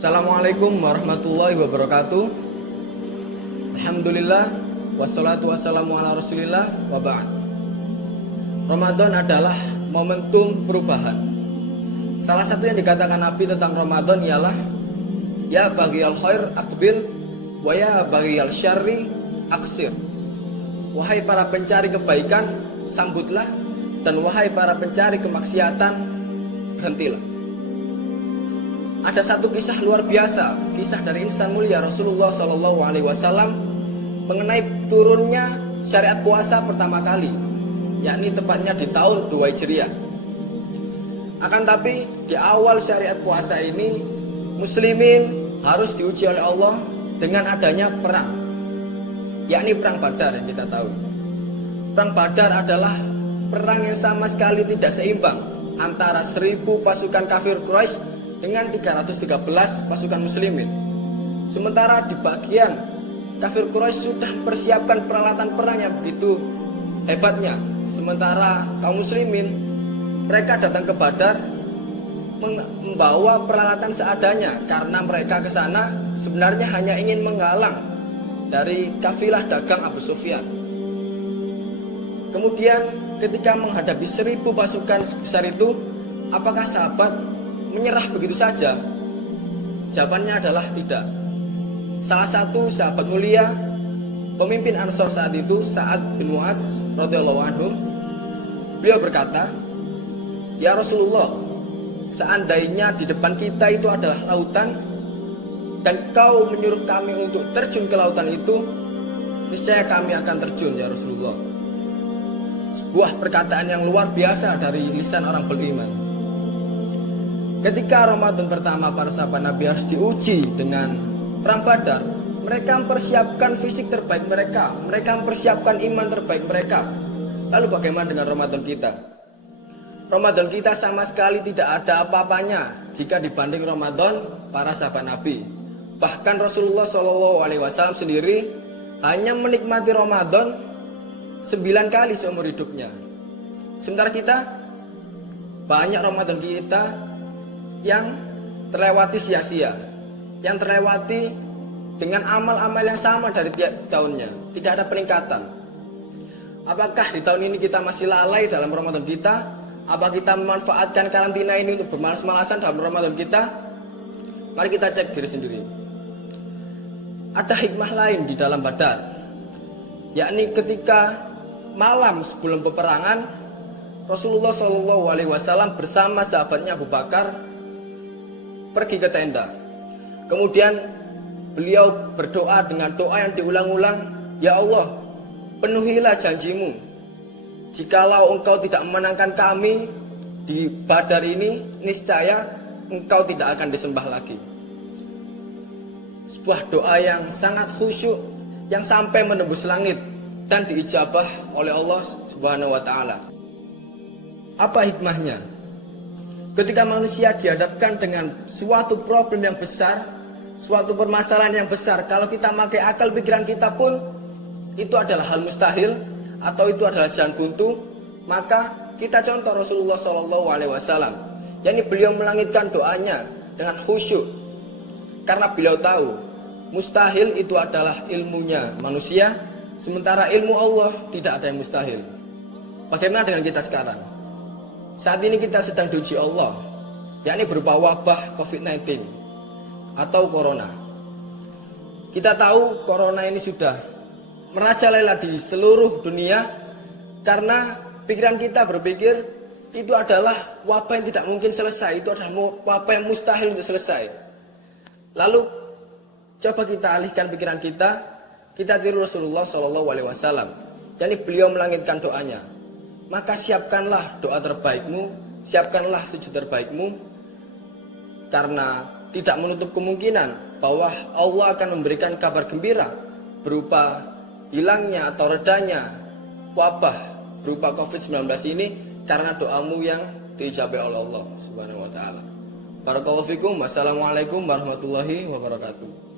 Assalamualaikum warahmatullahi wabarakatuh. Alhamdulillah, wassalatu wassalamu ala rasulillah, wa ba'd. Ramadan adalah momentum perubahan. Salah satu yang dikatakan Nabi tentang Ramadan ialah ya baghiyal khair aqbil wa ya baghiyal syarri aqsir. Wahai para pencari kebaikan, sambutlah, dan wahai para pencari kemaksiatan, berhentilah. Ada satu kisah luar biasa, kisah dari insan mulia Rasulullah SAW mengenai turunnya syariat puasa pertama kali, yakni tepatnya di tahun 2 Hijriah. Akan tapi di awal syariat puasa ini, muslimin harus diuji oleh Allah dengan adanya perang, yakni perang Badar yang kita tahu. Perang Badar adalah perang yang sama sekali tidak seimbang antara 1000 pasukan kafir Quraisy dengan 313 pasukan muslimin. Sementara di bagian kafir Quraisy sudah persiapkan peralatan perang yang begitu hebatnya, sementara kaum muslimin mereka datang ke Badar membawa peralatan seadanya, karena mereka ke sana sebenarnya hanya ingin menghalang dari kafilah dagang Abu Sufyan. Kemudian ketika menghadapi 1000 pasukan sebesar itu, apakah sahabat menyerah begitu saja? Jawabannya adalah tidak. Salah satu sahabat mulia, pemimpin Ansor saat itu, Sa'ad bin Mu'adz radhiyallahu anhu, beliau berkata, "Ya Rasulullah, seandainya di depan kita itu adalah lautan dan kau menyuruh kami untuk terjun ke lautan itu, niscaya kami akan terjun ya Rasulullah." Sebuah perkataan yang luar biasa dari lisan orang beriman. Ketika Ramadan pertama para sahabat Nabi harus diuji dengan perang Badar, mereka mempersiapkan fisik terbaik mereka, mereka mempersiapkan iman terbaik mereka. Lalu bagaimana dengan Ramadan kita? Ramadan kita sama sekali tidak ada apa-apanya jika dibanding Ramadan para sahabat Nabi. Bahkan Rasulullah SAW sendiri hanya menikmati Ramadan 9 kali seumur hidupnya. Sementara kita, banyak Ramadan kita yang terlewati sia-sia, yang terlewati dengan amal-amal yang sama dari tiap tahunnya, tidak ada peningkatan. Apakah di tahun ini kita masih lalai dalam Ramadan kita? Apa kita memanfaatkan karantina ini untuk bermalas-malasan dalam Ramadan kita? Mari kita cek diri sendiri. Ada hikmah lain di dalam Badar, yakni ketika malam sebelum peperangan, Rasulullah SAW bersama sahabatnya Abu Bakar pergi ke tenda. Kemudian beliau berdoa dengan doa yang diulang-ulang, "Ya Allah, penuhilah janjimu. Jikalau engkau tidak memenangkan kami di Badar ini, niscaya engkau tidak akan disembah lagi." Sebuah doa yang sangat khusyuk, yang sampai menembus langit dan diijabah oleh Allah Subhanahu wa taala. Apa hikmahnya? Ketika manusia dihadapkan dengan suatu problem yang besar, suatu permasalahan yang besar, kalau kita pakai akal pikiran kita pun itu adalah hal mustahil atau itu adalah jalan buntu, maka kita contoh Rasulullah SAW, yakni beliau melangitkan doanya dengan khusyuk, karena beliau tahu mustahil itu adalah ilmunya manusia, sementara ilmu Allah tidak ada yang mustahil. Bagaimana dengan kita sekarang? Saat ini kita sedang diuji Allah, yakni berupa wabah COVID-19 atau Corona. Kita tahu Corona ini sudah merajalela di seluruh dunia, karena pikiran kita berpikir itu adalah wabah yang tidak mungkin selesai, itu adalah wabah yang mustahil untuk selesai. Lalu coba kita alihkan pikiran kita tiru Rasulullah SAW, yakni beliau melangitkan doanya. Maka siapkanlah doa terbaikmu, siapkanlah sujud terbaikmu, karena tidak menutup kemungkinan bahwa Allah akan memberikan kabar gembira berupa hilangnya atau redanya wabah berupa COVID-19 ini karena doamu yang diijabah oleh Allah Subhanahu wa taala. Barakallahu fikum. Wassalamualaikum warahmatullahi wabarakatuh.